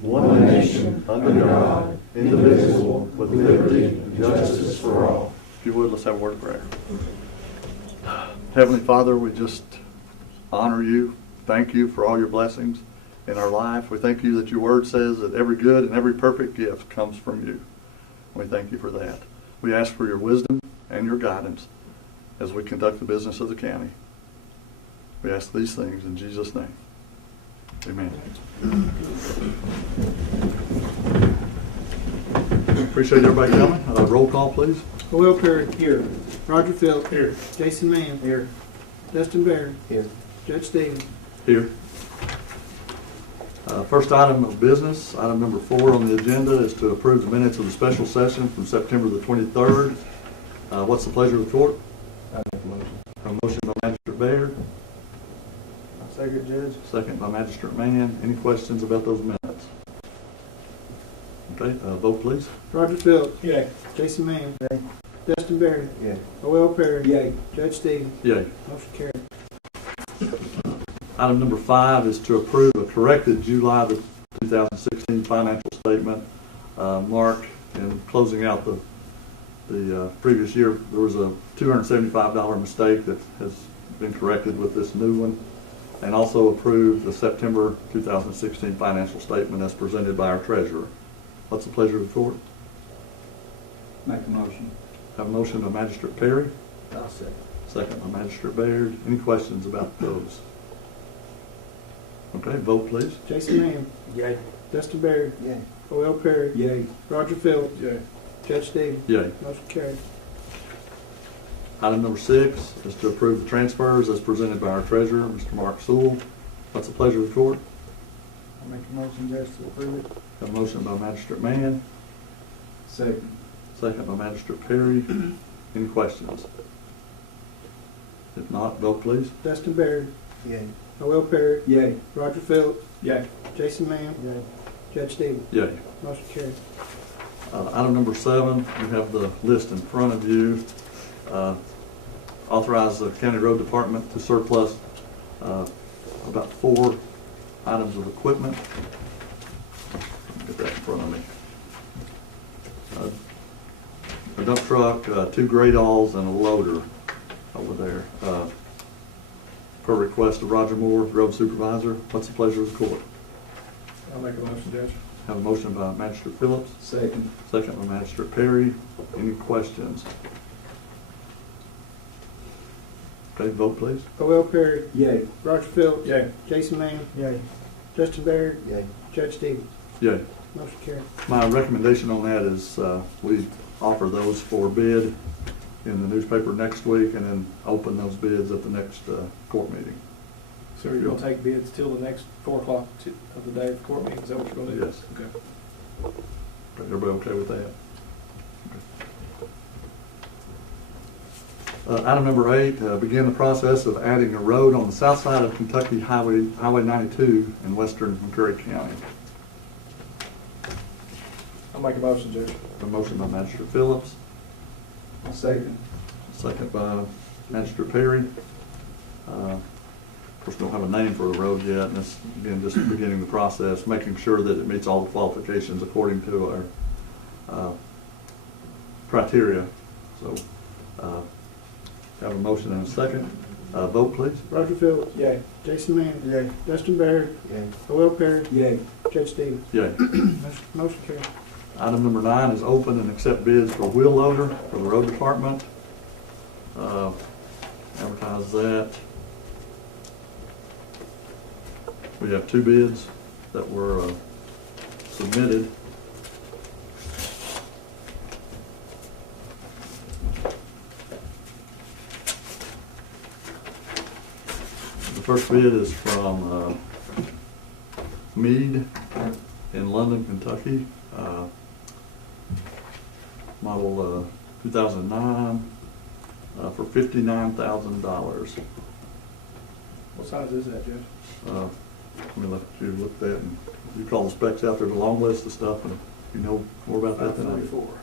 one nation, under God, indivisible, with liberty and justice for all. If you would, let's have a word of prayer. Heavenly Father, we just honor you. Thank you for all your blessings in our life. We thank you that your word says that every good and every perfect gift comes from you. We thank you for that. We ask for your wisdom and your guidance as we conduct the business of the county. We ask these things in Jesus' name. Amen. Appreciate everybody coming. Roll call, please. Will Perry. Here. Roger Phillips. Here. Jason Mann. Here. Dustin Baird. Here. Judge Stevens. Here. First item of business, item number 4 on the agenda is to approve the minutes of the special session from September the 23rd. What's the pleasure of the court? I make a motion. A motion by Magistrate Baird, Second, Judge. second by Magistrate Mann. Any questions about those minutes? Okay, vote please. Roger Phillips. Yay. Jason Mann. Yay. Dustin Baird. Yay. Will Perry. Yay. Judge Stevens. Yay. Motion carried. Item number 5 is to approve a corrected July the 2016 financial statement. Mark, in closing out the previous year, there was a $275 mistake that has been corrected with this new one, and also approve the September 2016 financial statement as presented by our treasurer. What's the pleasure of the court? Make a motion. Have a motion by Magistrate Perry, I'll second. second by Magistrate Baird. Any questions about those? Okay, vote please. Jason Mann. Yay. Dustin Baird. Yay. Will Perry. Yay. Roger Phillips. Yay. Judge Stevens. Yay. Motion carried. Item number 6 is to approve the transfers as presented by our treasurer, Mr. Mark Sewell. What's the pleasure of the court? I make a motion, Judge, to approve it. Have a motion by Magistrate Mann, Second. second by Magistrate Perry. Any questions? If not, vote please. Dustin Baird. Yay. Will Perry. Yay. Roger Phillips. Yay. Jason Mann. Yay. Judge Stevens. Yay. Motion carried. Item number 7, you have the list in front of you. Authorize the County Road Department to surplus about 4 items of equipment. Get that in front of me. A dump truck, 2 grade alls, and a loader over there. Per request of Roger Moore, Road Supervisor. What's the pleasure of the court? I'll make a motion, Judge. Have a motion by Magistrate Phillips, Second. second by Magistrate Perry. Any questions? Okay, vote please. Will Perry. Yay. Roger Phillips. Yay. Jason Mann. Yay. Dustin Baird. Yay. Judge Stevens. Yay. Motion carried. My recommendation on that is we offer those for bid in the newspaper next week and then open those bids at the next court meeting. So you're going to take bids till the next 4 o'clock of the day of the court meeting? Is that what you're going to do? Yes. Okay. Everybody okay with that? Okay. Item number 8, begin the process of adding a road on the south side of Kentucky Highway 92 in western McCurry County. I'll make a motion, Judge. A motion by Magistrate Phillips, Second. second by Magistrate Perry. Of course, we don't have a name for the road yet, and it's, again, just beginning the process, making sure that it meets all the qualifications according to our criteria. So, have a motion and a second. Vote, please. Roger Phillips. Yay. Jason Mann. Yay. Dustin Baird. Yay. Will Perry. Yay. Judge Stevens. Yay. Motion carried. Item number 9 is open and accept bids for wheel loader for the road department. Advertise that. We have 2 bids that were submitted. The first bid is from Mead in London, Kentucky. Model 2009 for $59,000. What size is that, Judge? Let me let you look at that, and you call the specs out. There's a long list of stuff, and if you know more about that than I do. 544.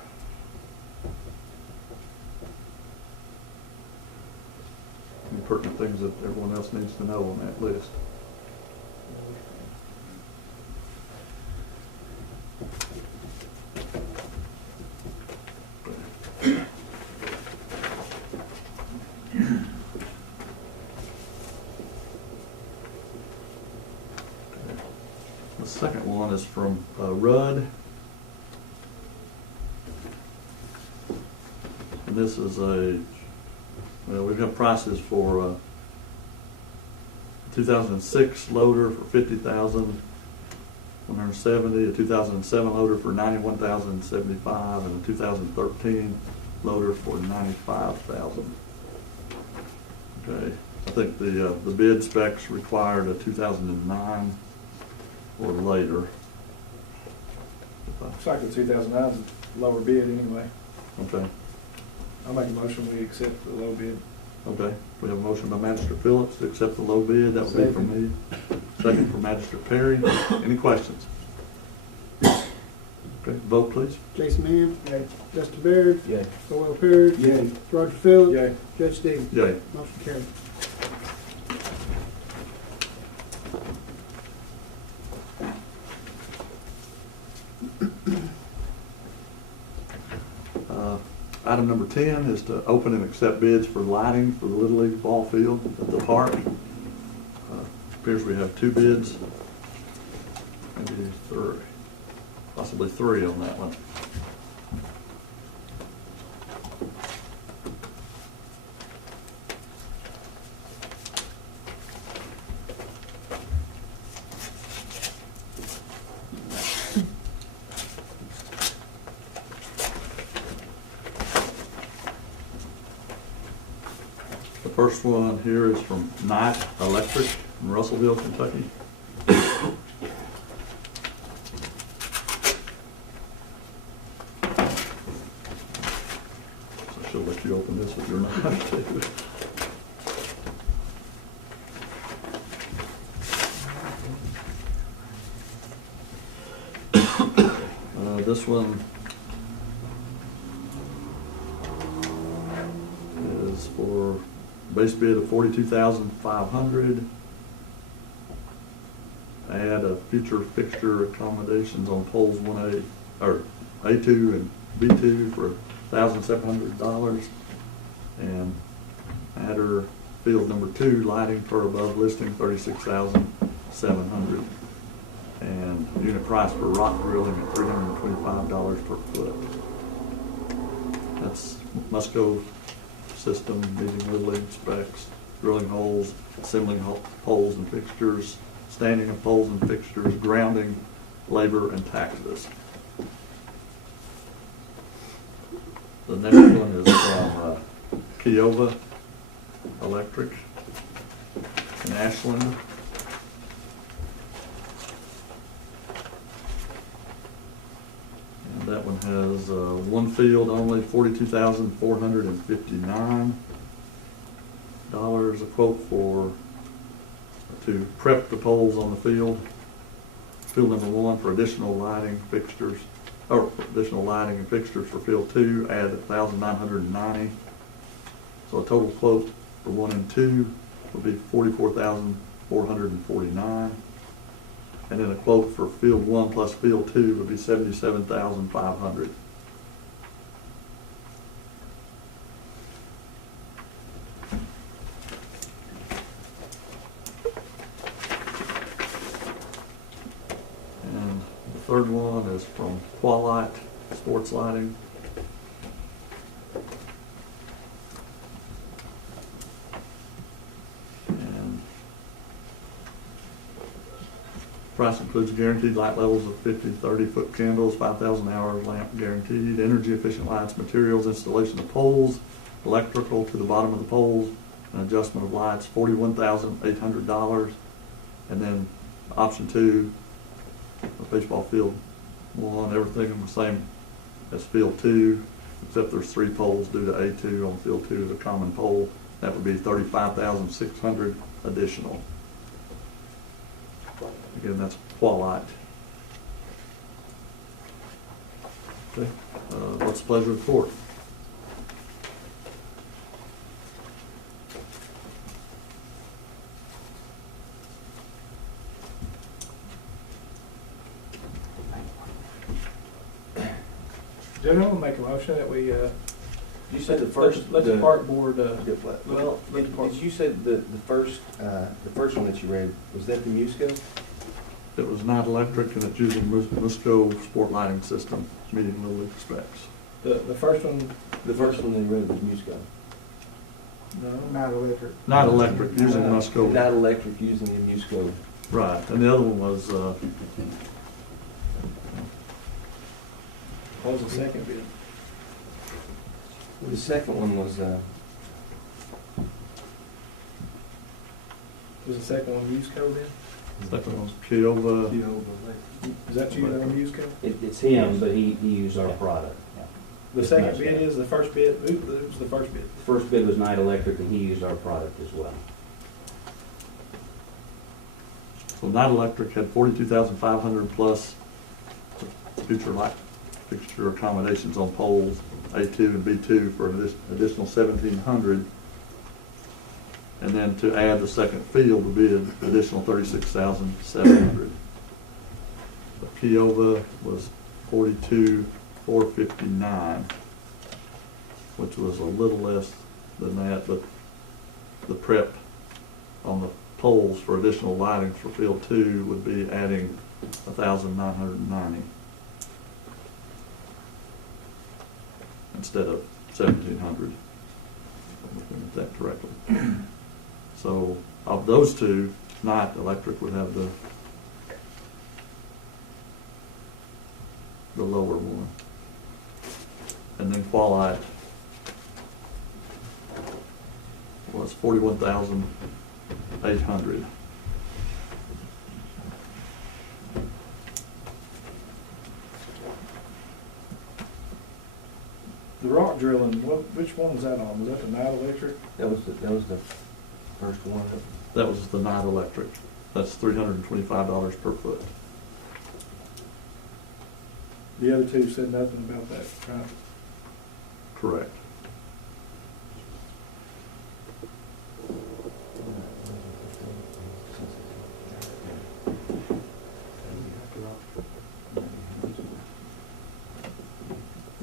Any pertinent things that everyone else needs to know on that list. The second one is from Rudd. And this is well, we've got prices for 2006 loader for $50,170, a 2007 loader for $91,075, and a 2013 loader for $95,000. Okay, I think the bid specs required a 2009 or later. Looks like the 2009 is a lower bid anyway. Okay. I'll make a motion, we accept the low bid. Okay, we have a motion by Magistrate Phillips to accept the low bid. That would be from me. Second from Magistrate Perry. Any questions? Okay, vote please. Jason Mann. Yay. Justin Baird. Yay. Joel Perry. Yay. Roger Phillips. Yay. Judge Stevens. Yay. Motion carried. Item number 10 is to open and accept bids for lighting for the Little League ball field at the park. Appears we have 2 bids, maybe 3, possibly 3 on that one. The first one here is from Knight Electric in Russellville, Kentucky. So I should let you open this with your knife too. This one is for base bid of $42,500. Add a future fixture accommodations on poles 1A or A2 and B2 for $1,700, and adder field number 2 lighting per above listing $36,700, and unit price for rock drilling at $325 per foot. That's Musco system meeting Little League specs, drilling holes, assembling poles and fixtures, standing of poles and fixtures, grounding, labor, and taxes. The next one is from Kiowa Electric in Ashland. And that one has one field only, $42,459. A quote to prep the poles on the field. Field number 1 for additional lighting fixtures, or additional lighting and fixtures for field 2, add $1,990. So a total quote for 1 and 2 would be $44,449. And then a quote for field 1 plus field 2 would be $77,500. And the third one is from Qualite Sports Lighting. Price includes guaranteed light levels of 50, 30-foot candles, 5,000 hours lamp guaranteed, energy efficient lights, materials, installation of poles, electrical to the bottom of the poles, and adjustment of lights, $41,800. And then option 2, the baseball field 1, everything the same as field 2, except there's 3 poles due to A2 on field 2 is a common pole. That would be $35,600 additional. Again, that's Qualite. Okay, what's the pleasure of the court? Judge, I'm gonna make a motion that we, You said the first. let the park board, Well, did you say the first one that you read, was that the Musco? It was not electric, and it's using Musco sport lighting system, meeting Little League specs. the first one, The first one they read was Musco. no, Not electric. Not electric, using Musco. Not electric, using the Musco. Right, and the other one was, what was the second bid? The second one was, Was the second one Musco then? second one was Kiowa. Is that you on Musco? It's him, but he used our product. The second bid is the first bid, who was the first bid? The first bid was Night Electric, and he used our product as well. So Night Electric had 42,500 plus future light fixture accommodations on poles, A2 and B2 for an additional 1,700. And then to add the second field would be an additional 36,700. The Kiowa was 42,459, which was a little less than that, but the prep on the poles for additional lighting for field 2 would be adding 1,990 instead of 1,700. Looking at that correctly. So of those two, Night Electric would have the lower one. And then Qualite was 41,800. The rock drilling, which one was that on? Was that the Night Electric? that was the first one. That was the Night Electric. That's $325 per foot. The other two said nothing about that, right? Correct.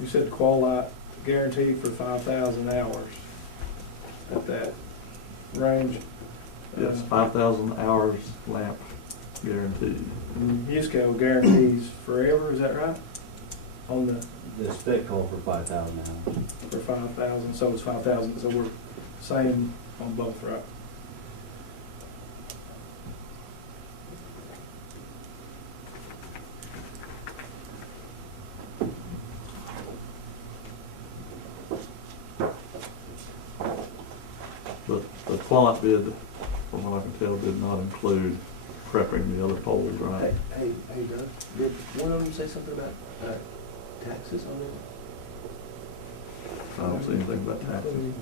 You said Qualite guaranteed for 5,000 hours at that range. Yes, 5,000 hours lamp guaranteed. Musco guarantees forever, is that right? On the, The spec called for 5,000 hours. for 5,000, so it's 5,000, so we're same on both, right? But the Qualite bid, from what I can tell, did not include prepping the other poles, right? Hey, Doug, did one of them say something about taxes on it? I don't see anything about taxes.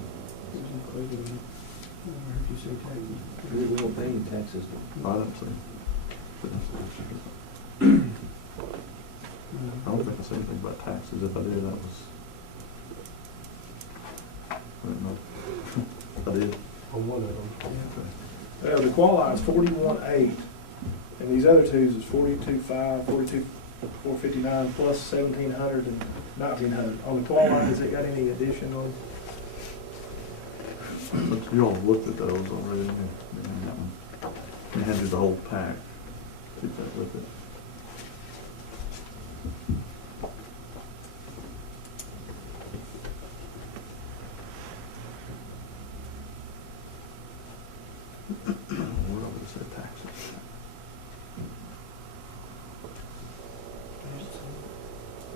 We don't pay any taxes. I don't see. I don't think I see anything about taxes. If I did, that was, I don't know. I did. On one of them. The Qualite is 41,800, and these other twos is 42,500, 42,459 plus 1,700 and 1,900. On the Qualite, has it got any addition on? But you all looked at those already. And that one. They hand you the whole pack. Keep that with it. Where over to say taxes?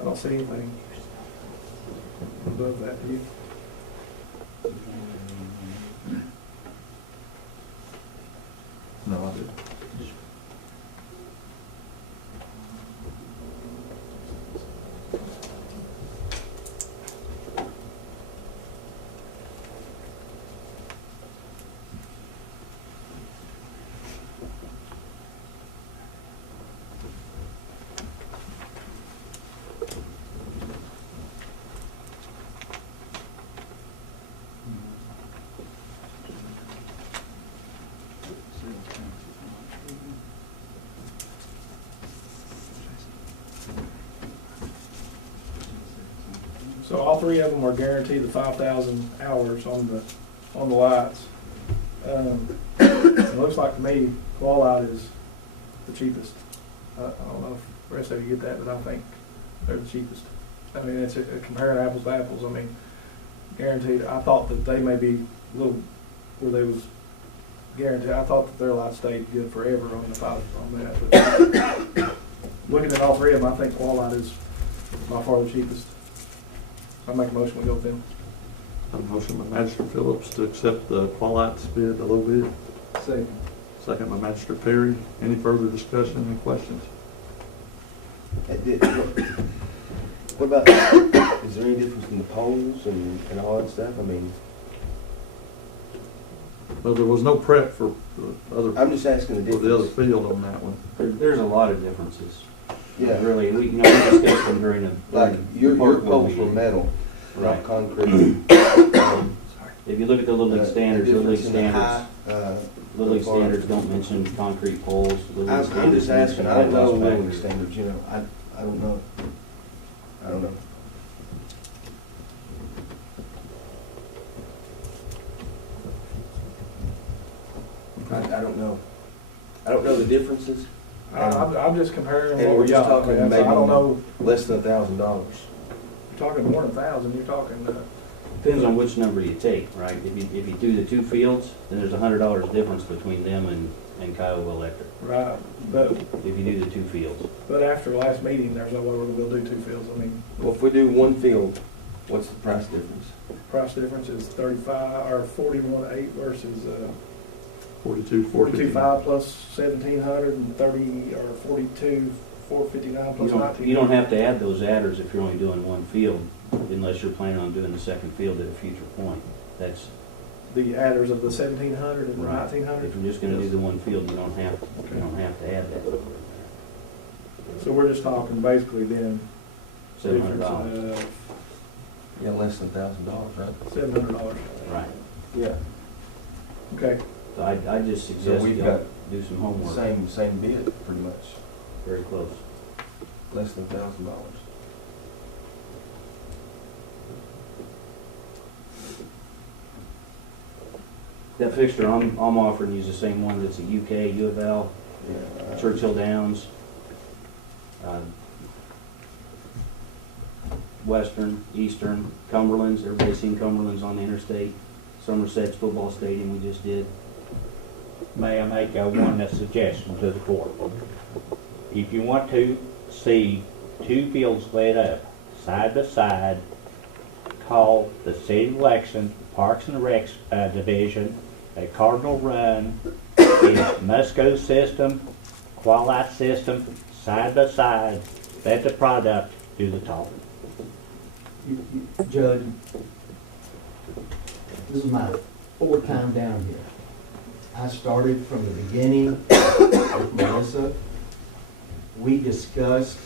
I don't see anything above that, do you? No, I did. So all three of them are guaranteed the 5,000 hours on the lights. It looks like to me, Qualite is the cheapest. I don't know if the rest of you get that, but I think they're the cheapest. I mean, it's comparing apples to apples. I mean, guaranteed. I thought that they may be a little where they was guaranteed. I thought that their light stayed good forever on that. But looking at all three of them, I think Qualite is by far the cheapest. I make a motion we go with them. A motion by Magistrate Phillips to accept the Qualite's bid, the low bid. Second. Second by Magistrate Perry. Any further discussion, any questions? What about, is there any difference in the poles and all that stuff? I mean, Well, there was no prep for the other, I'm just asking the for the other difference. field on that one. There's a lot of differences. Yeah, Really, we discussed them during the. like your park board poles were meeting. metal, Right. not concrete. If you look at the Little League standards, The Little League difference in the standards, height, Little League standards don't mention concrete poles. Little League I'm standards just asking, I don't mention know glass Little League factory. standards, you know, I don't know. I don't know. I don't know. I don't know the differences. I'm just comparing And what we're we just got. talking So I maybe- don't know. Less than $1,000. You're talking more than 1,000. You're talking. Depends on which number you take, right? If you do the two fields, then there's $100 difference between them and Kiowa Electric. Right, but If you do the two fields. after last meeting, there's no way we're gonna do two fields. I mean, Well, if we do one field, what's the price difference? price difference is 35 or 41.8 versus 42,459. 42.5 plus 1,700 and 30 or 42,459 plus 19. You don't have to add those adders if you're only doing one field, unless you're planning on doing the second field at a future point. That's, The adders of the 1,700 and the Right. 1,900. if you're just gonna do the one field, you don't have to add that. So we're just talking basically then. $700. Yeah, less than $1,000, right? $700. Right. Yeah. Okay. So I just suggest we've y'all got do some homework. Same bid, pretty much, Very close. less than $1,000. That fixture I'm offering you is the same one that's at UK, U of L, Yeah. Churchill Downs, Western, Eastern, Cumberland's. Everybody's seen Cumberland's on the interstate. Somerset's football stadium we just did. May I make one suggestion to the court? If you want to see two fields lit up side by side, call the City of Lexington Parks and Rec Division at Cardinal Run. It's Musco system, Qualite system, side by side. Let the product do the talking. Judge, this is my fourth time down here. I started from the beginning with Melissa. We discussed,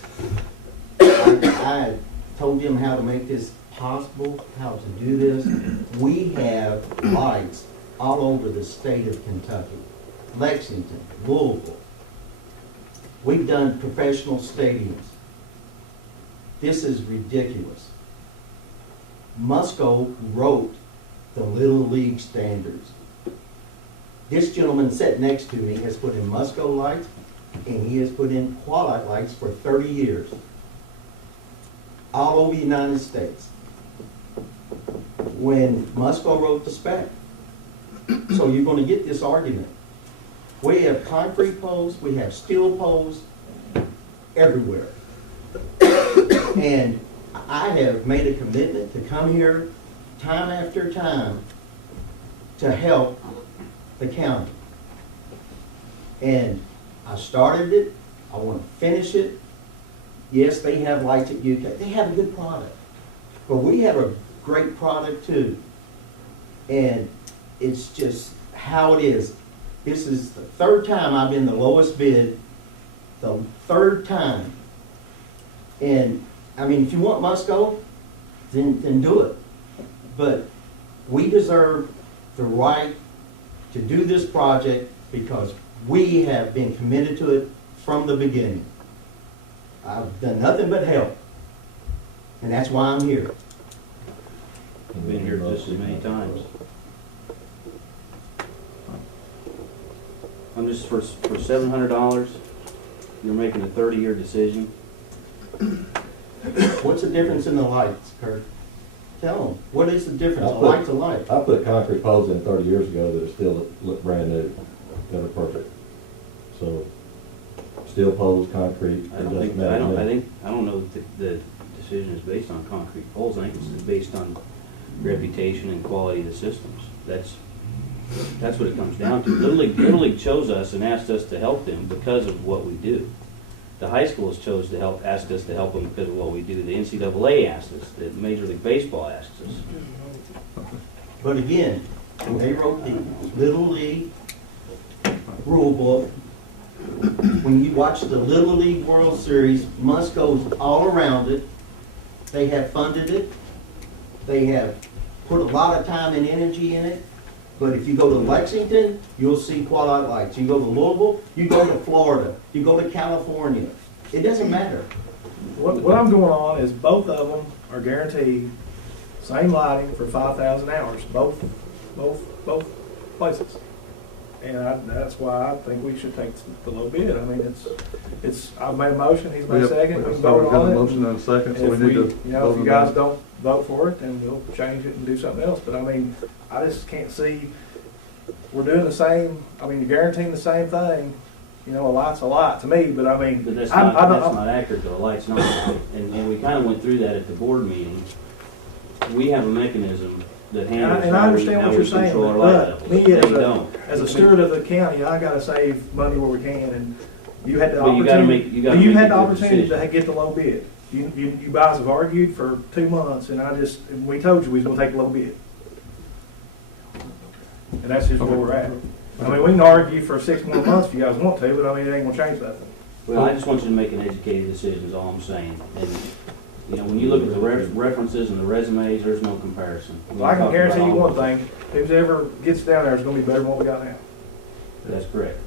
I told him how to make this possible, how to do this. We have lights all over the state of Kentucky, Lexington, Louisville. We've done professional stadiums. This is ridiculous. Musco wrote the Little League standards. This gentleman sitting next to me has put in Musco lights, and he has put in Qualite lights for 30 years, all over the United States. When Musco wrote the spec, so you're going to get this argument. We have concrete poles, we have steel poles everywhere. And I have made a commitment to come here time after time to help the county. And I started it, I want to finish it. Yes, they have lights at UK, they have a good product. But we have a great product too. And it's just how it is. This is the third time I've been the lowest bid, the third time. And I mean, if you want Musco, then do it. But we deserve the right to do this project because we have been committed to it from the beginning. I've done nothing but help. And that's why I'm here. Been here just as many times. I'm just, for $700, you're making a 30-year decision. What's the difference in the lights, Kurt? Tell them, what is the difference, I'll light put- to light? I put concrete poles in 30 years ago that are still look brand new, that are perfect. So, steel poles, concrete, I it don't doesn't think, matter. I don't know that the decision is based on concrete poles. I think it's based on reputation and quality of the systems. That's what it comes down to. Little League chose us and asked us to help them because of what we do. The high schools asked us to help them because of what we do. The NCAA asked us, the Major League Baseball asked us. But again, when they wrote the Little League rule book, when you watch the Little League World Series, must goes all around it. They have funded it. They have put a lot of time and energy in it. But if you go to Lexington, you'll see quality lights. You go to Louisville, you go to Florida, you go to California. It doesn't matter. What I'm going on is both of them are guaranteed same lighting for 5,000 hours, both places. And that's why I think we should take the low bid. I mean, I've made a motion, he's made a second, we can vote Got on a it. motion and a second, so If we need to. if you guys don't vote for it, then we'll change it and do something else. But I mean, I just can't see, we're doing the same, I mean, you're guaranteeing the same thing. You know, a light's a light to me, but I mean, But that's I not, don't- that's not accurate, though. A light's not. And we kind of went through that at the board meeting. We have a mechanism that handles And I how we understand what you're saying, control our light but levels. me They as don't. as a steward of the county, I gotta save money where we can, and you had the But you gotta opportunity. make- you gotta You make had a the good opportunity decision. to get the low bid. You guys have argued for 2 months, and we told you we was gonna take the low bid. And that's just where we're at. I mean, we can argue for 6 more months if you guys want to, but I mean, it ain't gonna change nothing. Well, I just want you to make an educated decision, is all I'm saying. And, you know, when you look at the references and the resumes, there's no comparison. Well, I can guarantee you one thing, whoever gets down there is gonna be better than what we got now. That's correct.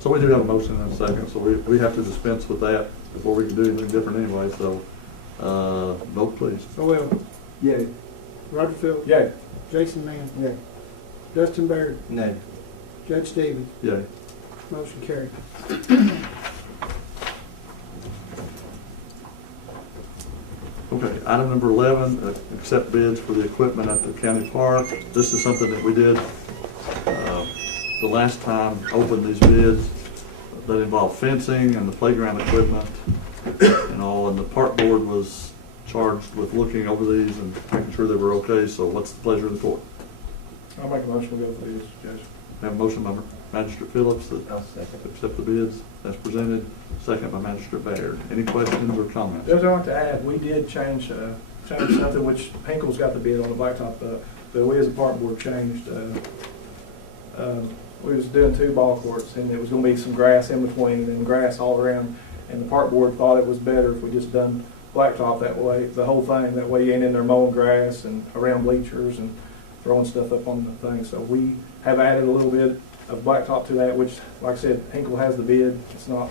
So we do have a motion and a second, so we have to dispense with that before we can do anything different anyway, so, vote please. Noel. Yay. Roger Phillips. Yeah. Jason Mann. Yay. Justin Baird. No. Judge Stevens. Yay. Motion carried. Okay, item number 11, accept bids for the equipment at the county park. This is something that we did the last time, opened these bids that involved fencing and the playground equipment and all, and the park board was charged with looking over these and making sure they were okay, so what's the pleasure of the court? I'll make a motion to go for this, Judge. We have a motion by Magistrate Phillips that I'll second. accept the bids as presented, second by Magistrate Baird. Any questions or comments? Judge, I'd like to add, we did change something, which Hinkle's got the bid on the blacktop, but we as a park board changed, we was doing 2 ball courts, and there was gonna be some grass in between and grass all around, and the park board thought it was better if we just done blacktop that way, the whole thing, that way you ain't in there mowing grass and around bleachers and throwing stuff up on the thing. So we have added a little bit of blacktop to that, which, like I said, Hinkle has the bid. It's not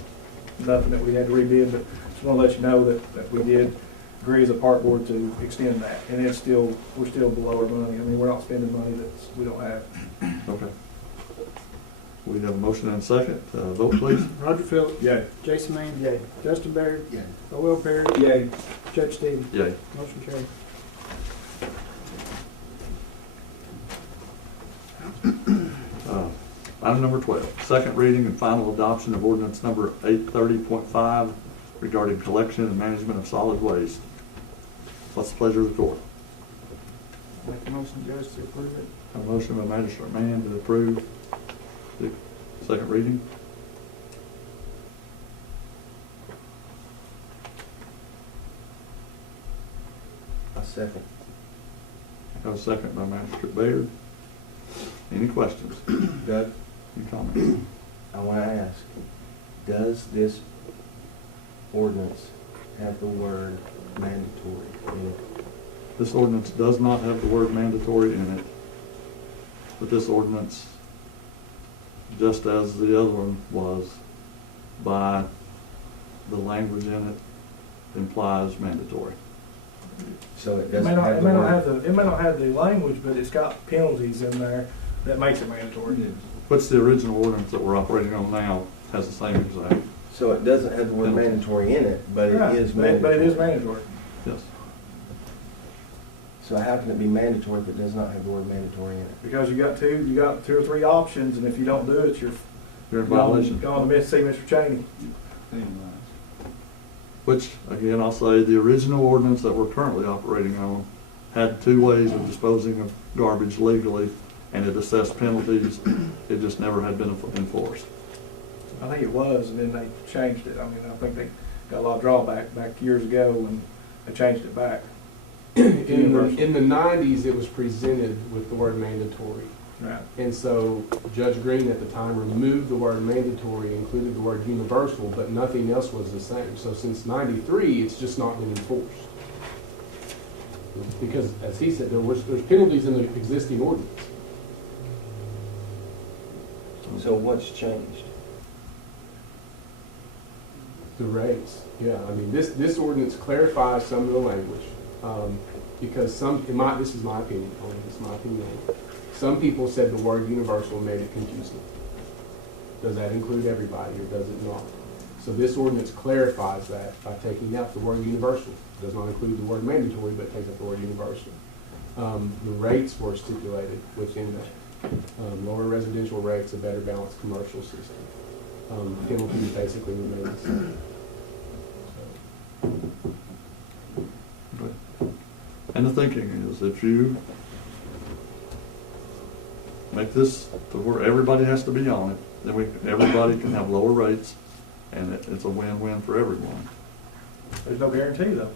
nothing that we had to rebid, but just want to let you know that we did agree as a park board to extend that. And we're still below our money. I mean, we're not spending money that we don't have. Okay. We have a motion and a second. Vote please. Roger Phillips. Yeah. Jason Mann. Yay. Justin Baird. Yay. Noel Perry. Yay. Judge Stevens. Yay. Motion carried. Item number 12, second reading and final adoption of ordinance number 830.5 regarding collection and management of solid waste. What's the pleasure of the court? Make a motion, Judge, to approve it. A motion by Magistrate Mann to approve the second reading. I'll second. Have a second by Magistrate Baird. Any questions? Doug, Any comments? I want to ask, does this ordinance have the word mandatory in it? This ordinance does not have the word mandatory in it, but this ordinance, just as the other one was, by the language in it, implies mandatory. So it It doesn't may not, have it the may not word. have the, it may not have the language, but it's got penalties in there that makes it mandatory. What's the original ordinance that we're operating on now has the same exact, So it doesn't have the word mandatory in it, but Right, it is but mandatory. it is mandatory. yes. So how can it be mandatory if it does not have the word mandatory in it? Because you got two or three options, and if you don't do it, you're You're in violation. going to see Mr. Cheney. Which, again, I'll say, the original ordinance that we're currently operating on had two ways of disposing of garbage legally, and it assessed penalties. It just never had been enforced. I think it was, and then they changed it. I mean, I think they got a lot of drawback back years ago when they changed it back. In the 90s, it was presented with the word mandatory. Right. And so Judge Green at the time removed the word mandatory, included the word universal, but nothing else was the same. So since 93, it's just not been enforced. Because, as he said, there's penalties in the existing ordinance. So what's changed? The rates, yeah. I mean, this ordinance clarifies some of the language. Because this is my opinion, only this is my opinion. Some people said the word universal made it confusing. Does that include everybody or does it not? So this ordinance clarifies that by taking out the word universal. It does not include the word mandatory, but takes out the word universal. The rates were stipulated within that. Lower residential rates, a better balanced commercial system. Penalties basically remain the same. And the thinking is, if you make this to where everybody has to be on it, then everybody can have lower rates, and it's a win-win for everyone. There's no guarantee, though.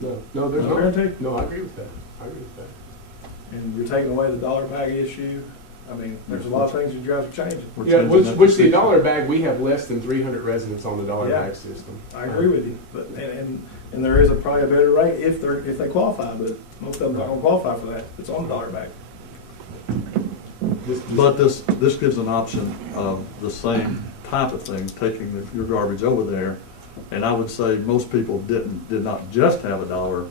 No, there's No no guarantee? No, I agree with that. I agree with that. And you're taking away the dollar bag issue. I mean, there's a lot of things you guys are changing. We're Yeah, changing that to which the 60. dollar bag, we have less than 300 residents on the dollar Yeah. bag system. I agree with you, but, and there is probably a better rate if they qualify, but most of them aren't gonna qualify for that. It's on the dollar bag. But this gives an option of the same type of thing, taking your garbage over there. And I would say most people did not just have $1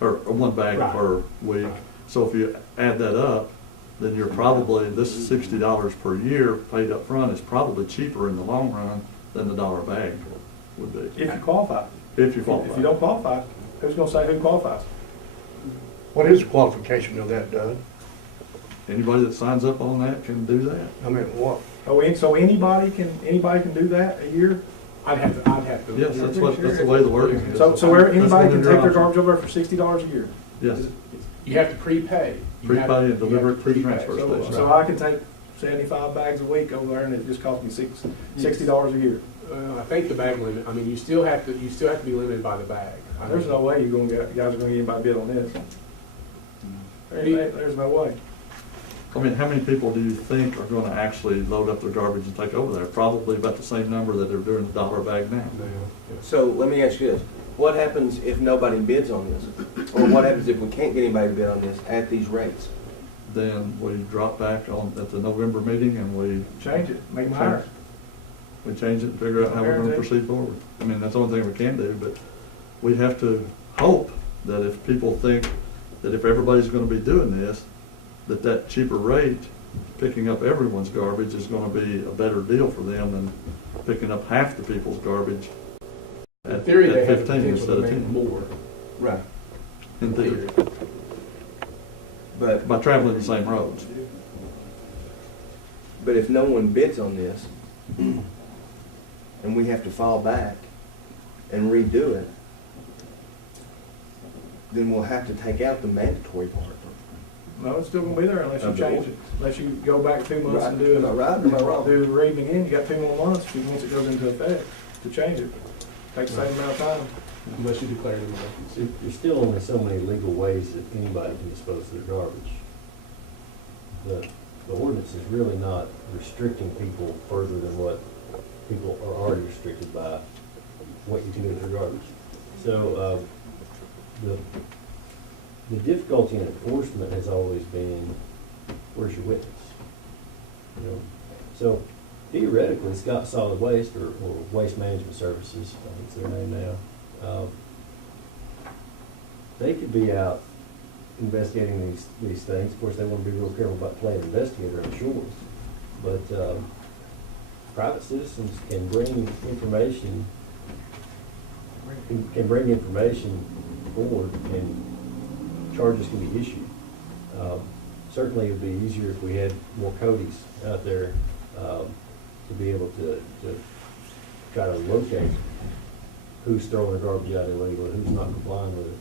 or one bag Right. per week. Right. So if you add that up, then you're probably, this $60 per year paid up front is probably cheaper in the long run than the dollar bag would be. If you qualify. If you qualify. If you don't qualify, who's gonna say who qualifies? What is the qualification of that, Doug? Anybody that signs up on that can do that. I mean, what? So anybody can do that a year? I'd have to. Yes, that's the way the wording is. So where That's anybody can within your take their option. garbage over for $60 a year? Yes, You have to prepay. prepay and deliver it to the transfer So station. so I can take 75 bags a week over there and it just costs me $60 a year. I think the bag limit, I mean, you still have to be limited by the bag. There's no way you guys are gonna get anybody bid on this. There's no way. I mean, how many people do you think are gonna actually load up their garbage and take over there? Probably about the same number that are doing the dollar bag now. So let me ask you this. What happens if nobody bids on this? Or what happens if we can't get anybody to bid on this at these rates? Then we drop back at the November meeting and we Change it, make them higher. change it and figure out how we're gonna proceed forward. I mean, that's the only thing we can do, but we have to hope that if people think that if everybody's gonna be doing this, that cheaper rate, picking up everyone's garbage is gonna be a better deal for them than picking up half the people's garbage In at theory, they have the 15 potential instead to of make 10. more. Right. In theory, But by traveling the same roads. if no one bids on this, and we have to fall back and redo it, then we'll have to take out the mandatory part. No, it's still gonna be there unless you change it. Unless you go back 2 months and do Am I right or am I wrong? do the reading again, you got 2 more months once it goes into effect to change it. Takes the same amount of time. Unless you declare it an emergency. There's still only so many legal ways that anybody can dispose of their garbage. The ordinance is really not restricting people further than what people are already restricted by what you can do with their garbage. So, the difficulty in enforcement has always been, where's your witness? You know, so theoretically, Scott Solid Waste or Waste Management Services, I think it's their name now, they could be out investigating these things. Of course, they want to be real careful about playing investigator, I'm sure. But private citizens can bring information, forward, and charges can be issued. Certainly, it would be easier if we had more Codys out there to be able to try to locate who's throwing the garbage out illegally, who's not complying with it.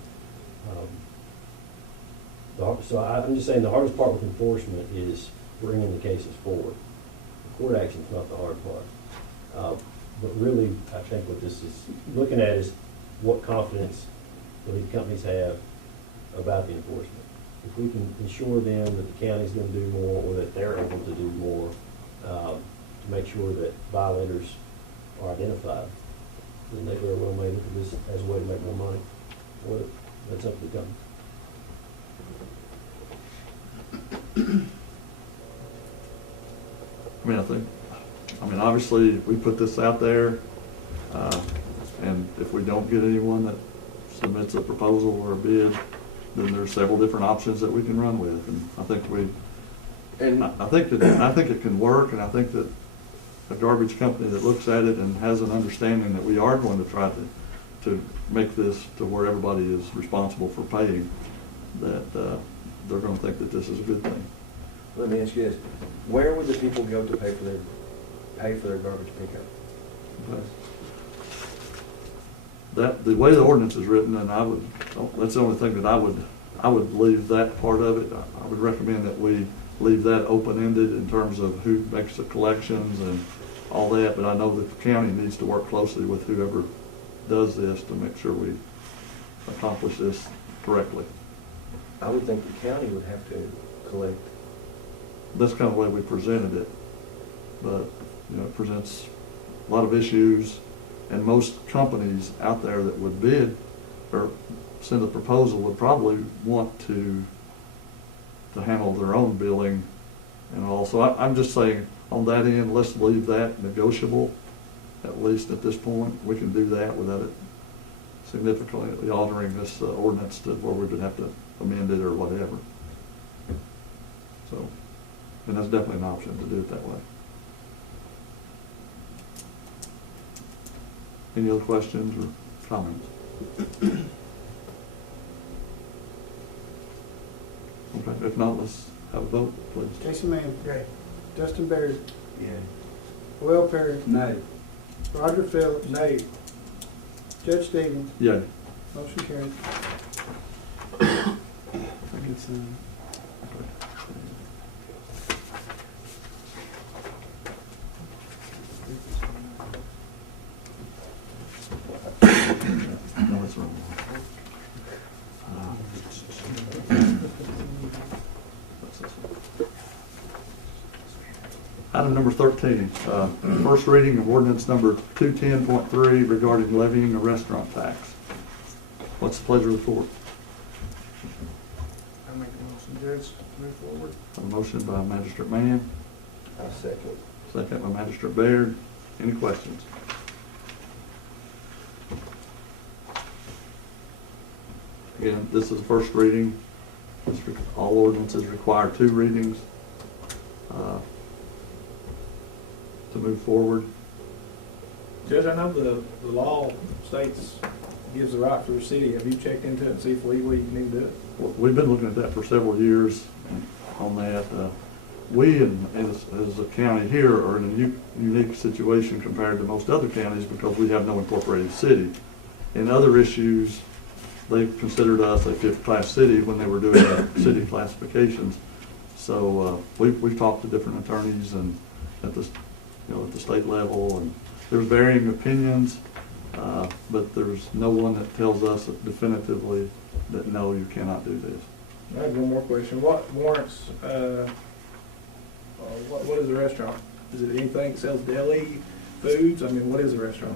So I'm just saying the hardest part with enforcement is bringing the cases forward. Court action's not the hard part. But really, I think what this is looking at is what confidence will these companies have about the enforcement. If we can ensure them that the county's going to do more, or that they're able to do more to make sure that violators are identified, then they very well may look at this as a way to make more money. Or that's up to the company. I mean, obviously, we put this out there, and if we don't get anyone that submits a proposal or a bid, then there's several different options that we can run with, and I think it can work, and I think that a garbage company that looks at it and has an understanding that we are going to try to make this to where everybody is responsible for paying, that they're going to think that this is a good thing. Let me ask you this, where would the people go to pay for their garbage pickup? That, the way the ordinance is written, and that's the only thing that I would leave that part of it. I would recommend that we leave that open-ended in terms of who makes the collections and all that, but I know that the county needs to work closely with whoever does this to make sure we accomplish this correctly. I would think the county would have to collect. That's kind of the way we presented it, but it presents a lot of issues, and most companies out there that would bid or send a proposal would probably want to handle their own billing and all. So I'm just saying, on that end, let's leave that negotiable, at least at this point. We can do that without it significantly altering this ordinance to where we would have to amend it or whatever. So, and that's definitely an option to do it that way. Any other questions or comments? Okay, if not, let's have a vote, please. Jason Mann. Yay. Justin Baird. Yeah. Will Perry. No. Roger Phillips. No. Judge Stevens. Yeah. Motion carried. No, that's wrong. Item number 13, first reading of ordinance number 210.3 regarding levying a restaurant tax. What's the pleasure of the court? I make a motion, Judge, to move forward. A motion by Magistrate Mann, I second. second by Magistrate Baird. Any questions? Again, this is the first reading. All ordinances require 2 readings to move forward. Judge, I know the law states gives the right for the city. Have you checked into it and see if legally you need to do it? We've been looking at that for several years on that. We, as a county here, are in a unique situation compared to most other counties because we have no incorporated city. In other issues, they considered us a 5th-class city when they were doing the city classifications. So we've talked to different attorneys and at the state level, and there's varying opinions, but there's no one that tells us definitively that no, you cannot do this. I have one more question. What warrants, what is a restaurant? Is it anything that sells deli foods? I mean, what is a restaurant?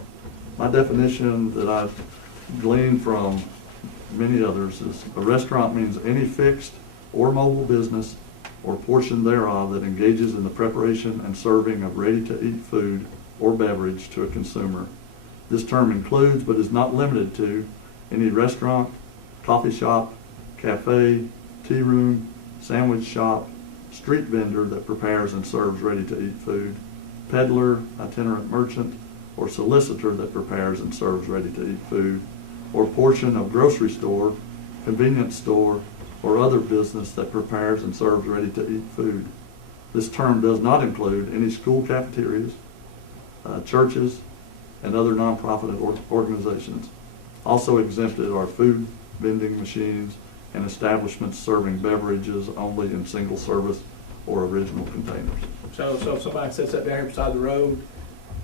My definition that I've gleaned from many others is a restaurant means any fixed or mobile business or portion thereof that engages in the preparation and serving of ready-to-eat food or beverage to a consumer. This term includes, but is not limited to, any restaurant, coffee shop, cafe, tea room, sandwich shop, street vendor that prepares and serves ready-to-eat food, peddler, itinerant merchant, or solicitor that prepares and serves ready-to-eat food, or portion of grocery store, convenience store, or other business that prepares and serves ready-to-eat food. This term does not include any school cafeterias, churches, and other nonprofit organizations. Also exempted are food vending machines and establishments serving beverages only in single service or original containers. So if somebody sets that down here beside the road,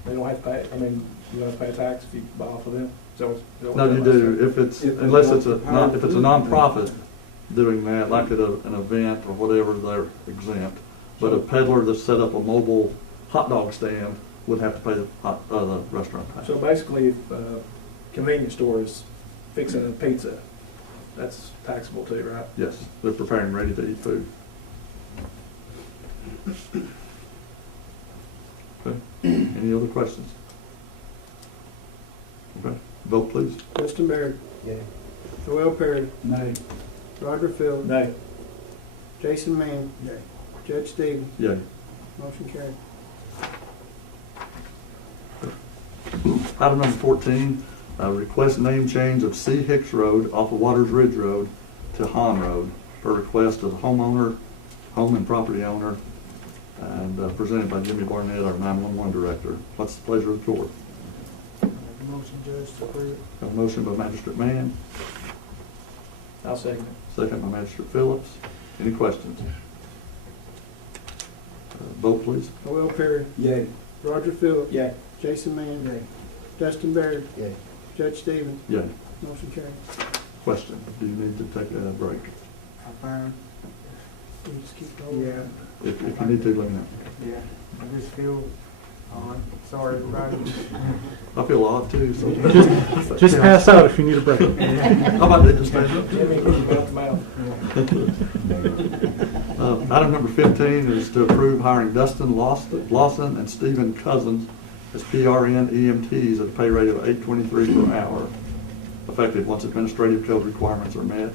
they don't have to pay, I mean, you don't have to pay a tax if you buy off of them? No, you do, if it's, unless it's a, if it's a nonprofit doing that, like at an event or whatever, they're exempt. But a peddler that set up a mobile hot dog stand would have to pay the restaurant tax. So basically, if a convenience store is fixing a pizza, that's taxable too, right? Yes, they're preparing ready-to-eat food. Okay, any other questions? Okay, vote please. Justin Baird. Yay. Joel Perry. Nay. Roger Phillips. No. Jason Mann. Yay. Judge Stevens. Yay. Motion carried. Item number 14, request name change of C. Hicks Road off of Waters Ridge Road to Hahn Road per request of the homeowner, home and property owner, and presented by Jimmy Barnett, our 911 director. What's the pleasure of the court? Motion, Judge, to approve it. Got a motion by Magistrate Mann, I'll second it. second by Magistrate Phillips. Any questions? Vote please. Joel Perry. Yay. Roger Phillips. Yeah. Jason Mann. Yay. Justin Baird. Yay. Judge Stevens. Yay. Motion carried. Question, do you need to take a break? I'm fine. You just keep going. Yeah. If you need to, let me know. Yeah. I just feel odd. Sorry, everybody. I feel odd too, so. Just pass out if you need a break. How about they just stand up? Jimmy, get your mouth to mouth. Item number 15 is to approve hiring Dustin Lawson and Stephen Cousins as PRN EMTs at a pay rate of $8.23 per hour, effective once administrative code requirements are met.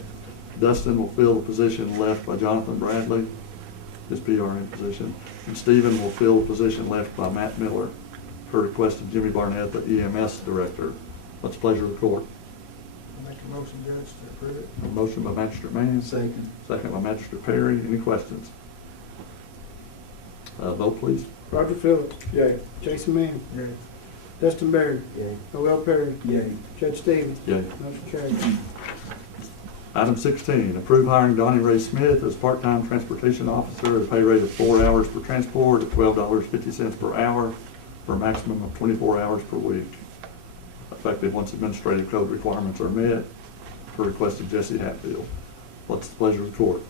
Dustin will fill the position left by Jonathan Bradley, his PRN position, and Stephen will fill the position left by Matt Miller, per request of Jimmy Barnett, the EMS director. What's the pleasure of the court? I'll make a motion, Judge, to approve it. A motion by Magistrate Mann, Second. second by Magistrate Perry. Any questions? Vote please. Roger Phillips. Yay. Jason Mann. Yay. Justin Baird. Yay. Joel Perry. Yay. Judge Stevens. Yay. Motion carried. Item 16, approve hiring Donnie Ray Smith as part-time transportation officer at a pay rate of 4 hours per transport at $12.50 per hour for a maximum of 24 hours per week, effective once administrative code requirements are met, per request of Jesse Hatfield. What's the pleasure of the court?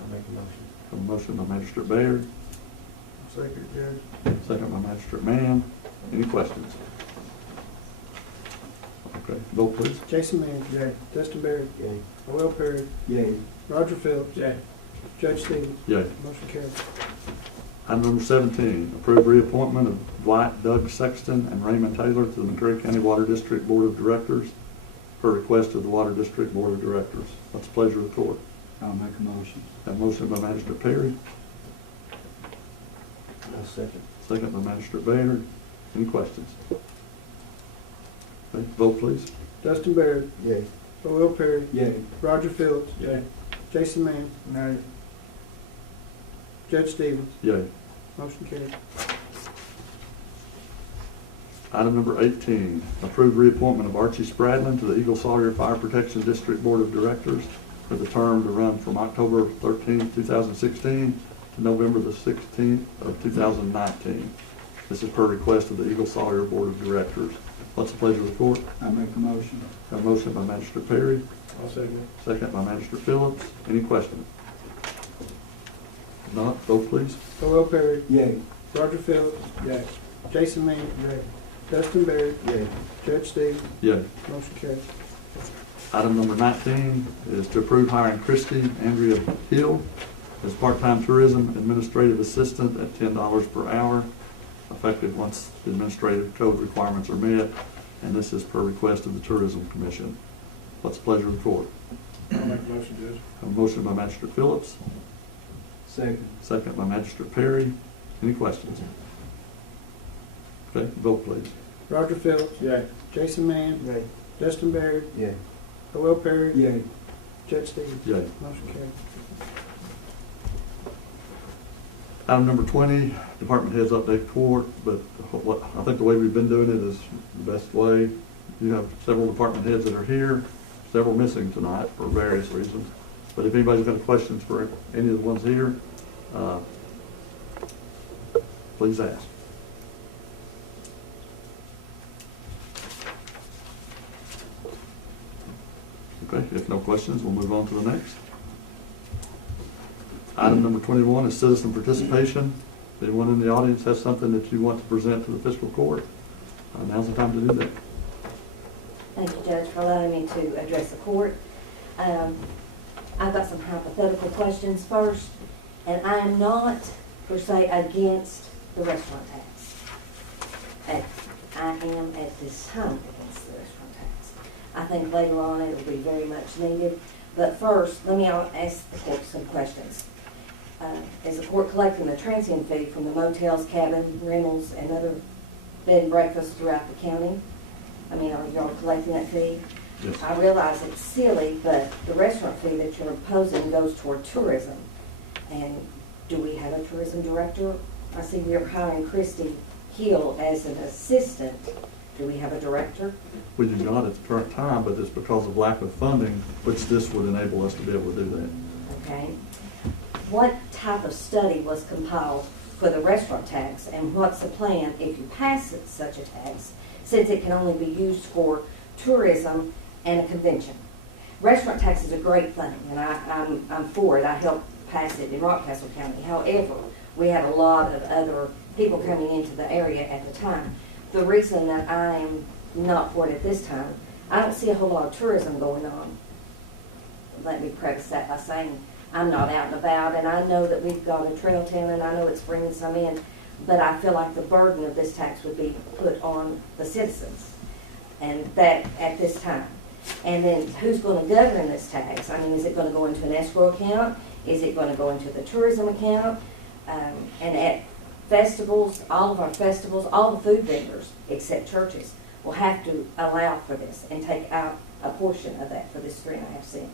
I'll make a motion. A motion by Magistrate Baird, Second, Judge. second by Magistrate Mann. Any questions? Okay, vote please. Jason Mann. Yay. Justin Baird. Yay. Joel Perry. Yay. Roger Phillips. Yay. Judge Stevens. Yay. Motion carried. Item number 17, approve reappointment of Dwight Doug Sexton and Raymond Taylor to the McCreary County Water District Board of Directors per request of the Water District Board of Directors. What's the pleasure of the court? I'll make a motion. Have a motion by Magistrate Perry, I'll second. second by Magistrate Baird. Any questions? Okay, vote please. Justin Baird. Yay. Joel Perry. Yay. Roger Phillips. Yay. Jason Mann. No. Judge Stevens. Yay. Motion carried. Item number 18, approve reappointment of Archie Spradlin to the Eagle Sawyer Fire Protection District Board of Directors for the term to run from October 13th, 2016 to November the 16th of 2019. This is per request of the Eagle Sawyer Board of Directors. What's the pleasure of the court? I'll make a motion. Got a motion by Magistrate Perry, I'll second it. second by Magistrate Phillips. Any questions? If not, vote please. Joel Perry. Yay. Roger Phillips. Yay. Jason Mann. Justin Baird. Yay. Judge Stevens. Yay. Motion carried. Item number 19 is to approve hiring Christy Andrea Hill as part-time tourism administrative assistant at $10 per hour, effective once the administrative code requirements are met, and this is per request of the Tourism Commission. What's the pleasure of the court? I'll make a motion, Judge. A motion by Magistrate Phillips, Second. second by Magistrate Perry. Any questions? Okay, vote please. Roger Phillips. Yay. Jason Mann. Yay. Justin Baird. Yay. Joel Perry. Yay. Judge Stevens. Yay. Motion carried. Item number 20, department heads update court, but what, I think the way we've been doing it is the best way. You have several department heads that are here, several missing tonight for various reasons. But if anybody's got any questions for any of the ones here, please ask. Okay, if no questions, we'll move on to the next. Item number 21 is citizen participation. If anyone in the audience has something that you want to present to the fiscal court, now's the time to do that. Thank you, Judge, for allowing me to address the court. I've got some hypothetical questions first, and I am not, per se, against the restaurant tax. I am at this time against the restaurant tax. I think later on it will be very much needed. But first, let me ask the court some questions. Is the court collecting the transient fee from the motels, cabin, rentals, and other bed and breakfasts throughout the county? I mean, are y'all collecting that fee? Yes. I realize it's silly, but the restaurant fee that you're imposing goes toward tourism. And do we have a tourism director? I see we're hiring Christy Hill as an assistant. Do we have a director? We do not at the current time, but it's because of lack of funding, which this would enable us to be able to do that. Okay. What type of study was compiled for the restaurant tax, and what's the plan if you pass such a tax, since it can only be used for tourism and a convention? Restaurant tax is a great thing, and I'm for it. I helped pass it in Rockcastle County. However, we had a lot of other people coming into the area at the time. The reason that I am not for it at this time, I don't see a whole lot of tourism going on. Let me preface that by saying I'm not out and about, and I know that we've got a trail town, and I know it's bringing some in, but I feel like the burden of this tax would be put on the citizens, and that at this time. And then who's going to govern this tax? I mean, is it going to go into an escrow account? Is it going to go into the tourism account? And at festivals, all of our festivals, all the food vendors, except churches, will have to allow for this and take out a portion of that for this 3.5 cents.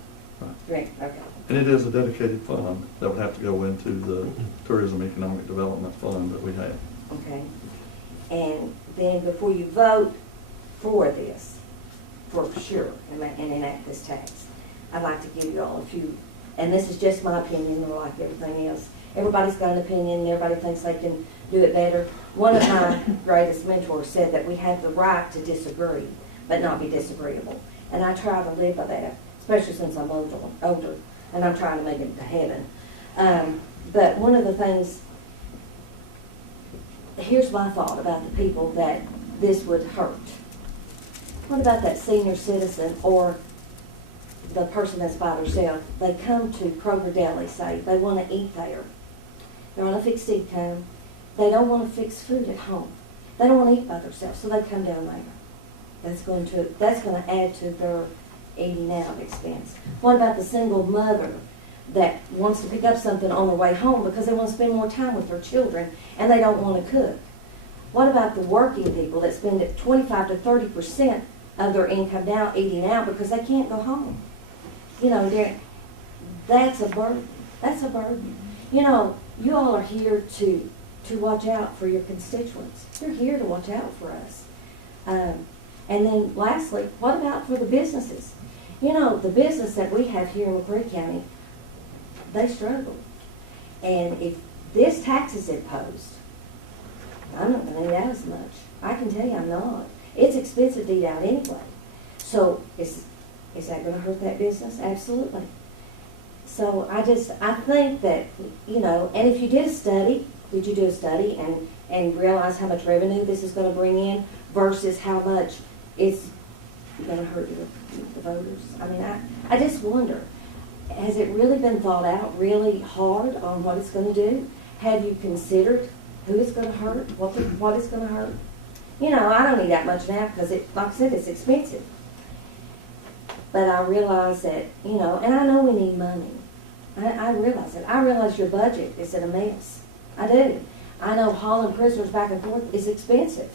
Right. Okay. And it is a dedicated fund that would have to go into the Tourism Economic Development Fund that we have. Okay. And then before you vote for this, for sure, and enact this tax, I'd like to give you all a few, and this is just my opinion, or like everything else. Everybody's got an opinion, and everybody thinks they can do it better. One of my greatest mentors said that we have the right to disagree, but not be disagreeable. And I try to live by that, especially since I'm older, and I'm trying to make it to heaven. But one of the things, here's my thought about the people that this would hurt. What about that senior citizen or the person that's by themselves? They come to Kroger Deli, say, they want to eat there. They're on a fixed income. They don't want to fix food at home. They don't want to eat by themselves, so they come down there. That's going to add to their eating out expense. What about the single mother that wants to pick up something on their way home because they want to spend more time with their children and they don't want to cook? What about the working people that spend 25 to 30% of their income now eating out because they can't go home? You know, that's a burden. That's a burden. You know, you all are here to watch out for your constituents. You're here to watch out for us. And then lastly, what about for the businesses? You know, the business that we have here in McCreary County, they struggle. And if this tax is imposed, I'm not going to eat out as much. I can tell you I'm not. It's expensive to eat out anyway. So is that going to hurt that business? Absolutely. So I think that, you know, and if you did a study, did you do a study and realize how much revenue this is going to bring in versus how much it's going to hurt the voters? I mean, I just wonder, has it really been thought out really hard on what it's going to do? Have you considered who it's going to hurt, what it's going to hurt? You know, I don't eat that much now because, like I said, it's expensive. But I realize that, you know, and I know we need money. I realize it. I realize your budget is in a mess. I do. I know hauling prisoners back and forth is expensive.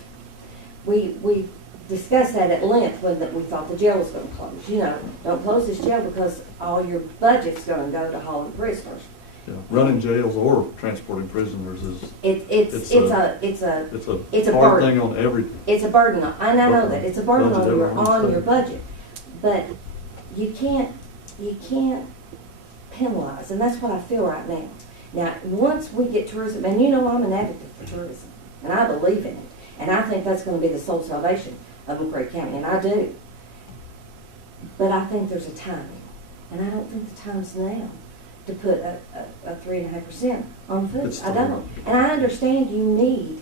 We discussed that at length when we thought the jail was going to close. You know, don't close this jail because all your budget's going to go to hauling prisoners. Yeah, running jails or transporting prisoners is It's a hard burden. thing on every. It's a burden. And I know that it's a burden Budget on your everyone's budget, but you can't penalize, and that's what I feel right now. Now, once we get tourism, and you know I'm an advocate for tourism, and I believe in it, and I think that's going to be the sole salvation of McRae County, and I do. But I think there's a timing, and I don't think the time's now to put a 3.5% on food. It's I don't. And I understand you need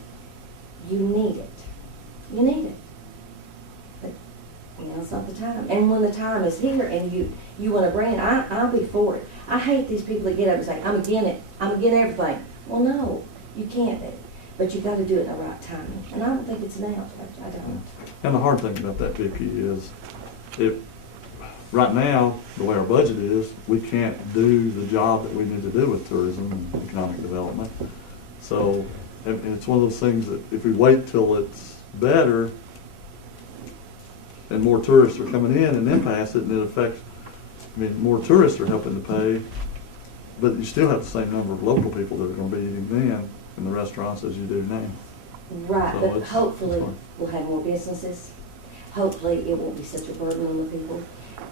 it. You need it. But, you know, it's not the time. And when the time is here and you want to bring it, I'll be for it. I hate these people that get up and say, I'm against it. I'm against everything. Well, no, you can't be. But you got to do it in the right time. And I don't think it's now. I don't. And the hard thing about that, Vicki, is if right now, the way our budget is, we can't do the job that we need to do with tourism and economic development. So, and it's one of those things that if we wait till it's better and more tourists are coming in and then pass it, and it affects, I mean, more tourists are helping to pay, but you still have the same number of local people that are going to be eating then in the restaurants as you do now. Right, So but it's hopefully fine. we'll have more businesses. Hopefully it won't be such a burden on the people.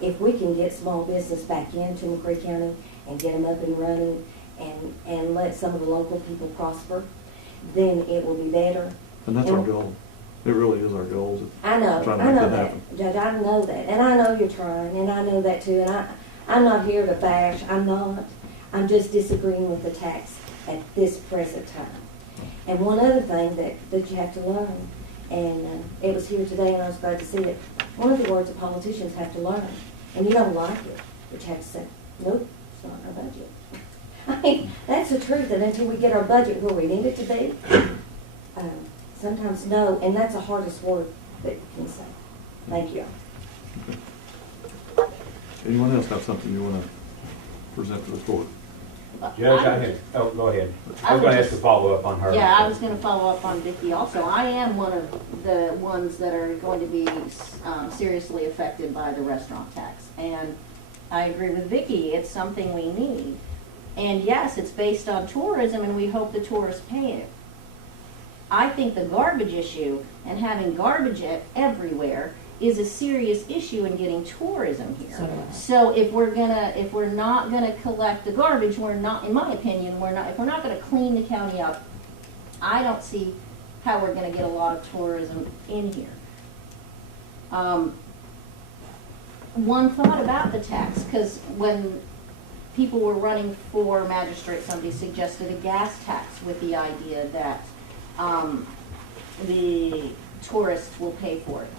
If we can get small business back into McRae County and get them up and running and let some of the local people prosper, then it will be better. And that's our goal. It really is our goal. I know Trying to make that that, happen. Judge, I know that, and I know you're trying, and I know that too, and I'm not here to bash, I'm not. I'm just disagreeing with the tax at this present time. And one other thing that you have to learn, and it was here today and I was glad to see it, one of the words that politicians have to learn, and you don't like it, but you have to say, nope, it's not our budget. I mean, that's the truth, and until we get our budget where we need it to be, sometimes no, and that's the hardest word that you can say. Thank you. Anyone else have something you want to present to the court? Judge, I had, oh, go ahead. I was going to ask a follow-up on her. Yeah, I was going to follow up on Vicki also. I am one of the ones that are going to be seriously affected by the restaurant tax. And I agree with Vicki, it's something we need. And yes, it's based on tourism and we hope the tourists pay it. I think the garbage issue and having garbage everywhere is a serious issue in getting tourism here. So if we're not gonna collect the garbage, we're not, in my opinion, if we're not gonna clean the county up, I don't see how we're gonna get a lot of tourism in here. One thought about the tax, because when people were running for magistrate, somebody suggested a gas tax with the idea that the tourists will pay for it.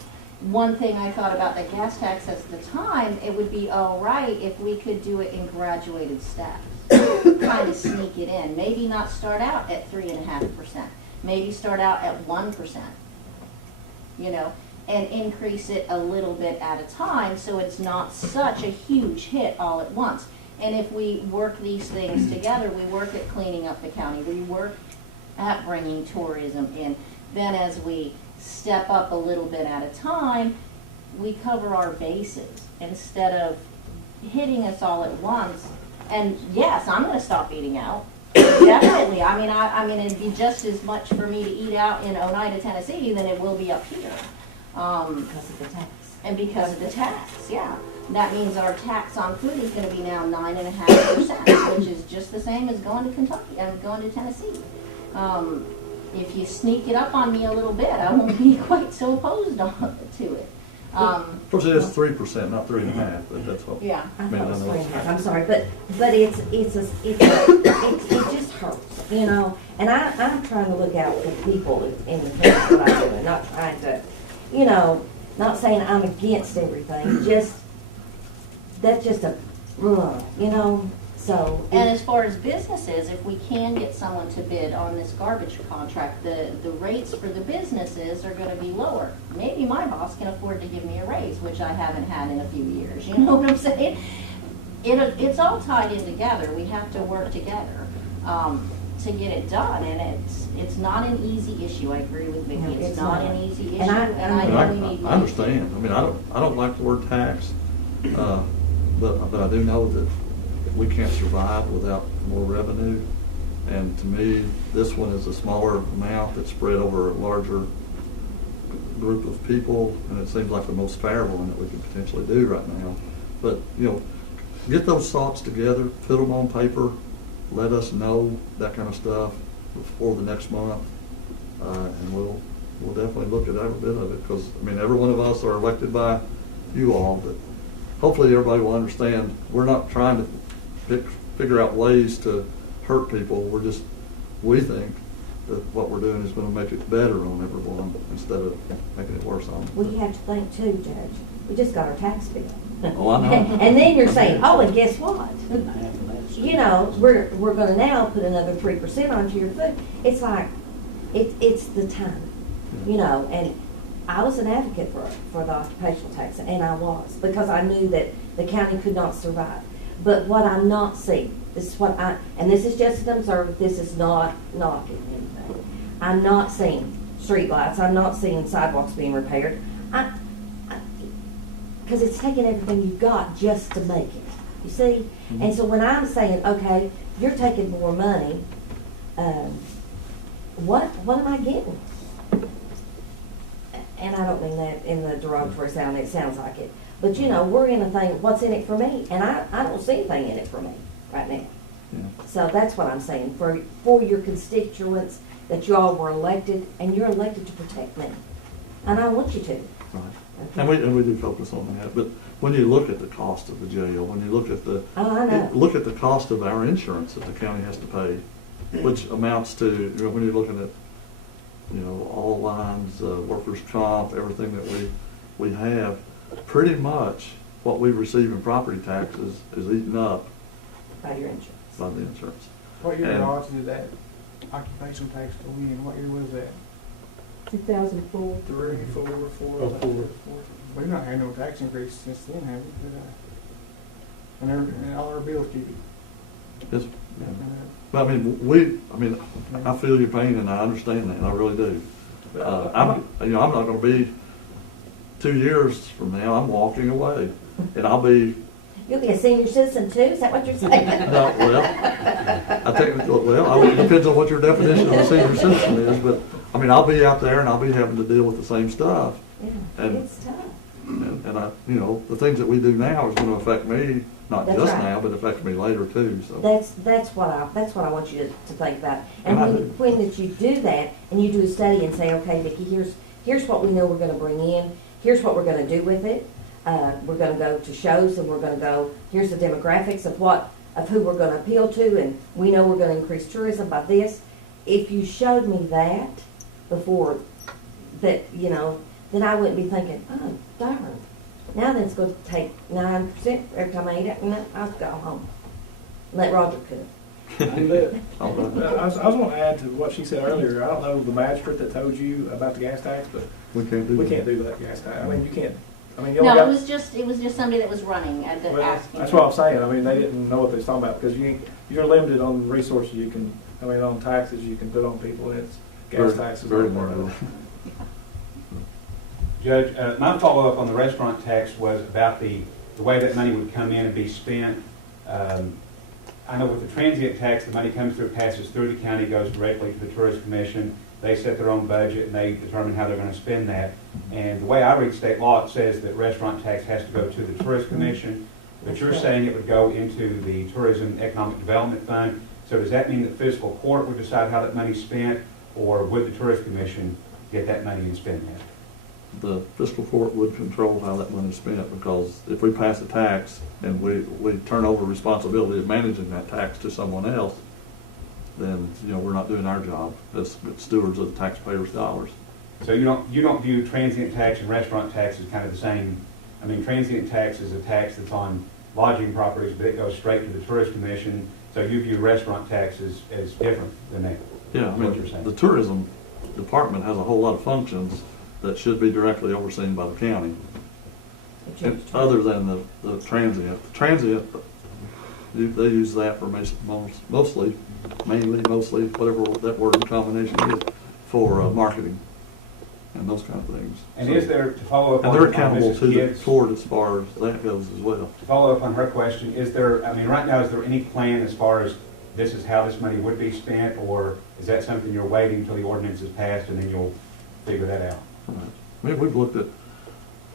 One thing I thought about the gas tax at the time, it would be all right if we could do it in graduated steps, kind of sneak it in. Maybe not start out at 3.5%. Maybe start out at 1%, you know, and increase it a little bit at a time so it's not such a huge hit all at once. And if we work these things together, we work at cleaning up the county, we work at bringing tourism in, then as we step up a little bit at a time, we cover our bases instead of hitting us all at once. And yes, I'm going to stop eating out. Definitely. I mean, it'd be just as much for me to eat out in Oneida, Tennessee than it will be up here. Because of the tax. And because of the tax, yeah. That means our tax on food is going to be now 9.5%, which is just the same as going to Kentucky and going to Tennessee. If you sneak it up on me a little bit, I won't be quite so opposed to it. Of course, it is 3%, not 3.5%, but that's what. Yeah. I thought it was 3.5. I'm sorry, but it just hurts, you know. And I'm trying to look out for people in the county that I do, and not trying to, you know, not saying I'm against everything. Just that's just a, you know. So. And as far as businesses, if we can get someone to bid on this garbage contract, the rates for the businesses are gonna be lower. Maybe my boss can afford to give me a raise, which I haven't had in a few years, you know what I'm saying? It's all tied in together, we have to work together, to get it done, and it's not an easy issue, I agree with Vicki, No, it's it's not not. an easy issue, And I and I know we need. I understand. I mean, I don't like the word tax, but I do know that we can't survive without more revenue. And to me, this one is a smaller amount that's spread over a larger group of people, and it seems like the most fair one that we can potentially do right now. But, get those thoughts together, put them on paper, let us know that kind of stuff before the next month, and we'll definitely look at every bit of it, because, every one of us are elected by you all, but hopefully everybody will understand, we're not trying to figure out ways to hurt people, we think that what we're doing is gonna make it better on everyone instead of making it worse on them. Well, you have to think too, Judge, we just got our tax bill. Oh, I know. And then you're saying, oh, and guess what? We're gonna now put another 3% onto your food. It's like, it's the time, and I was an advocate for the occupational tax, and I was, because I knew that the county could not survive. But what I'm not seeing, this is and this is just an observer, this is not knocking anything. I'm not seeing streetlights, I'm not seeing sidewalks being repaired. Because it's taking everything you've got just to make it, you see? Mm-hmm. And so when I'm saying, okay, you're taking more money, what am I getting? And I don't mean that in the derogatory sound, it sounds like it. But we're in a thing, what's in it for me? And I don't see anything in it for me right now. Yeah. So that's what I'm saying, for your constituents, that you all were elected, and you're elected to protect me. And I want you to. Right. Okay. And we do focus on that. But when you look at the cost of the jail, when you look at look at the cost of our insurance that the county has to pay, which amounts to, when you're looking at, all lines, workers' comp, everything that we have, pretty much what we receive in property taxes is eaten up by your insurance. By the insurance. What year did that occupational tax go in? What year was that? 2004. 3, 4, 4. We've not had no tax increase since then, have we? And all our bills keep it. Yes. But I feel your pain, and I understand that, and I really do. I'm not going to be 2 years from now. I'm walking away, and I'll be. You'll be a senior citizen too? Is that what you're saying? No, it depends on what your definition of a senior citizen is, but I'll be out there and I'll be having to deal with the same stuff. Yeah, it's tough. And the things that we do now is going to affect me, not That's just right. now, but affect me later too. So that's what I want you to think about. And when that you do that and you do a study and say, okay, Vicki, here's what we know we're going to bring in. Here's what we're going to do with it. We're going to go to shows, and we're going to go, here's the demographics of who we're going to appeal to, and we know we're going to increase tourism by this. If you showed me that before, that, then I wouldn't be thinking, oh, darn. Now then it's going to take 9% every time I eat it, and I'll go home. Let Roger cook. I was going to add to what she said earlier. I don't know the magistrate that told you about the gas tax, but we can't do that gas tax. You can't. No, it was just somebody that was running and asking. That's what I'm saying. They didn't know what they was talking about, because you're limited on resources you can, on taxes you can put on people, and it's gas taxes. Very limited. Judge, my follow-up on the restaurant tax was about the way that money would come in and be spent. I know with the transient tax, the money comes through, passes through the county, goes directly to the Tourist Commission. They set their own budget and they determine how they're going to spend that. And the way I read state law, it says that restaurant tax has to go to the Tourist Commission, but you're saying it would go into the Tourism Economic Development Fund. So does that mean that fiscal court would decide how that money's spent, or would the Tourist Commission get that money and spend that? The fiscal court would control how that money is spent, because if we pass a tax and we turn over responsibility of managing that tax to someone else, then we're not doing our job as stewards of the taxpayers' dollars. So you don't view transient tax and restaurant tax as kind of the same. Transient tax is a tax that's on lodging properties, but it goes straight to the tourist commission. So you view restaurant tax as different than that? Yeah, I What you're mean, saying. the tourism department has a whole lot of functions that should be directly overseen by the county. And other than the transient. The transient, they use that for mostly, whatever that word combination is, for marketing and those kind of things. And So- is there, to follow up And on they're accountable Mrs. to the Kidd's- court as far as that goes as well. To follow up on her question, is there, I mean, right now, is there any plan as far as this is how this money would be spent, or is that something you're waiting until the ordinance is passed and then you'll figure that out? Right. I mean, we've looked at,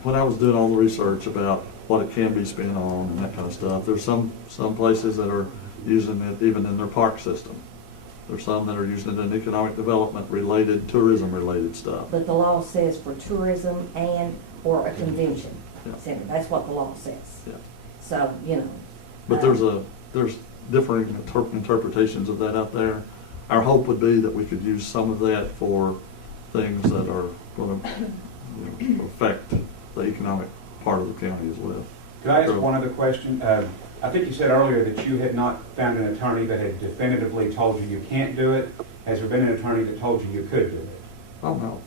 when I was doing all the research about what it can be spent on and that kind of stuff, there's some places that are using it even in their park system. There's some that are using it in economic development related, tourism related stuff. But the law says for tourism or a convention Yeah. center, that's what the law says. Yeah. So, you know. But there's differing interpretations of that out there. Our hope would be that we could use some of that for things that are going to affect the economic part of the county as well. Could I ask one other question? I think you said earlier that you had not found an attorney that had definitively told you you can't do it. Has there been an attorney that told you you could do it? Oh, no.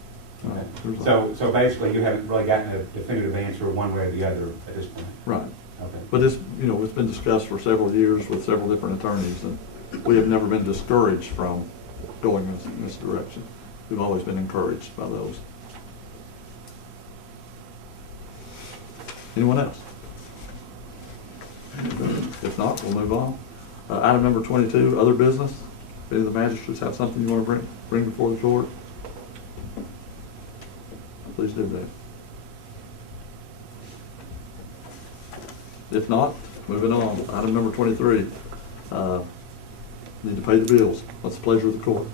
No, Okay. there's not. So basically, you haven't really gotten a definitive answer one way or the other at this point? Right. Okay. But it's been discussed for several years with several different attorneys, and we have never been discouraged from going in this direction. We've always been encouraged by those. Anyone else? If not, we'll move on. Item number 22, other business. If any of the magistrates have something you want to bring before the court, please do that. If not, moving on. Item number 23, need to pay the bills. What's the pleasure of the court?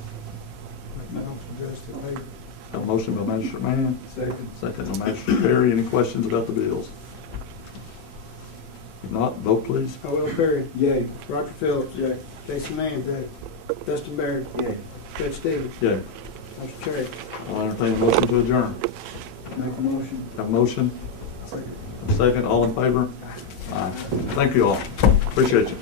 Have a motion by Magistrate Mann. Second by Magistrate Perry. Any questions about the bills? If not, vote please. Howell Perry. Yay. Roger Phillips. Yay. Jason Mann. Yay. Dustin Baird. Yay. Ted Stevens. Yay. Motion carried. I'll entertain a motion to adjourn. Make a motion. Have a motion? Second. All in favor? Aye. Thank you all. Appreciate you.